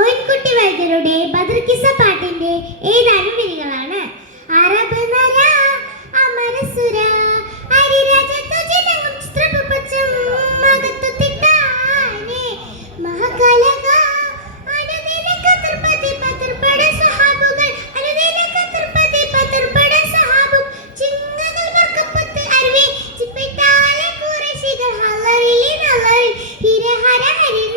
കോയിൻകുട്ടി വൈദ്യരുടെ ബദർക്കിസ പാട്ടിന്റെ ഏതാനും വരികളാണ് Hara Hari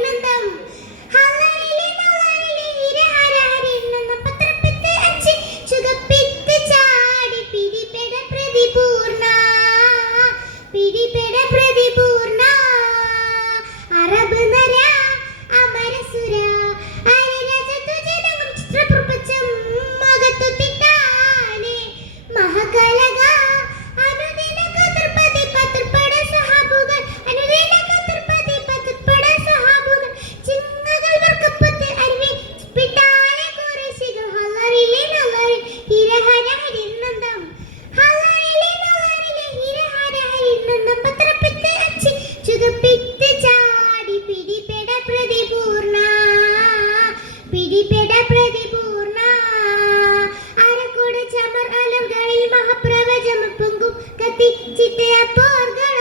Titi, Titi, a burger.